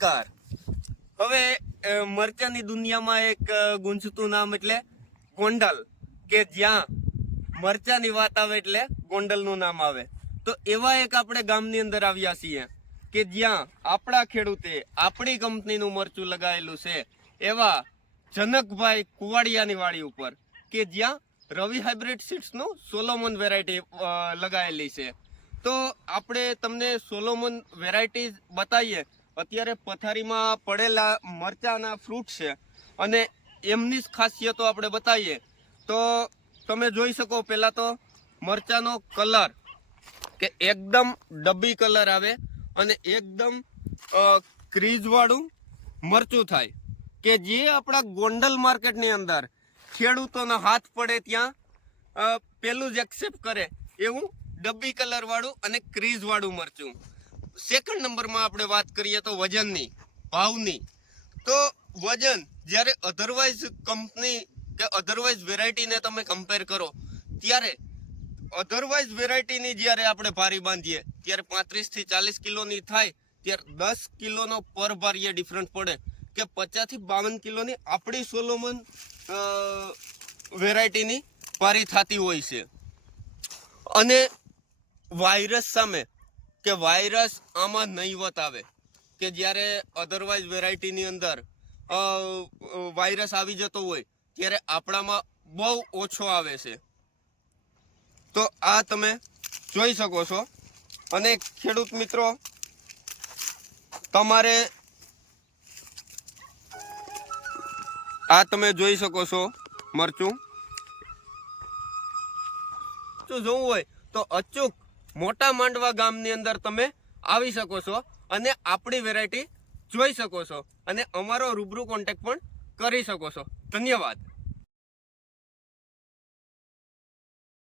નમસ્કાર। હવે મરચાની દુનિયામાં એક ગુંજતું નામ એટલે ગોંડલ, કે જ્યાં મરચાની વાત આવે એટલે ગોંડલનું નામ આવે। તો એવા એક આપણે ગામની અંદર આવ્યા છીએ કે જ્યાં આપણા ખેડૂતે આપણી કંપનીનું મરચું લગાવેલું છે, એવા જનકભાઈ કુવાડિયાની વાડી ઉપર, કે જ્યાં રવિ હાઇબ્રિડ સીડ્સનું સોલોમન વેરાયટી લગાવેલી છે। તો આપણે તમને સોલોમન વેરાયટી બતાવીએ। અત્યારે પથારીમાં પડેલા મરચાના ફ્રૂટ છે અને એમની જ ખાસિયતો આપણે બતાવીએ। તો તમે જોઈ શકો, પહેલાં તો મરચાનો કલર કે એકદમ ડબ્બી કલર આવે અને એકદમ ક્રીજવાળું મરચું થાય, કે જે આપણા ગોંડલ માર્કેટની અંદર ખેડૂતોનો હાથ પડે ત્યાં પેલું જ એક્સેપ્ટ કરે એવું ડબ્બી કલરવાળું અને ક્રીજવાળું મરચું। સેકન્ડ નંબરમાં આપણે વાત કરીએ તો વજનની, ભાવની। તો વજન જ્યારે અધરવાઇઝ કંપની કે અધરવાઇઝ વેરાયટીને તમે કમ્પેર કરો, ત્યારે અધરવાઇઝ વેરાયટીની જ્યારે આપણે ભારી બાંધીએ ત્યારે 35 થી 40 કિલોની થાય, ત્યારે 10 કિલોનો પર ભારીએ ડિફરન્સ પડે, કે 50 થી 52 કિલોની આપણી સોલોમન વેરાયટીની ભારી થતી હોય છે। અને વાયરસ સામે, કે વાયરસ આમાં નહીવત આવે, કે જ્યારે અધરવાઇઝ વેરાયટીની અંદર વાયરસ આવી જતો હોય ત્યારે આપણામાં બહુ ઓછો આવે છે। તો આ તમે જોઈ શકો છો। અને ખેડૂત મિત્રો, તમારે આ તમે જોઈ શકો છો મરચું જોવું હોય તો અચૂક મોટા માંડવા ગામની અંદર તમે આવી શકો છો અને આપણી વેરાયટી જોઈ શકો છો અને અમારો રૂબરૂ કોન્ટેક્ટ પણ કરી શકો છો। ધન્યવાદ।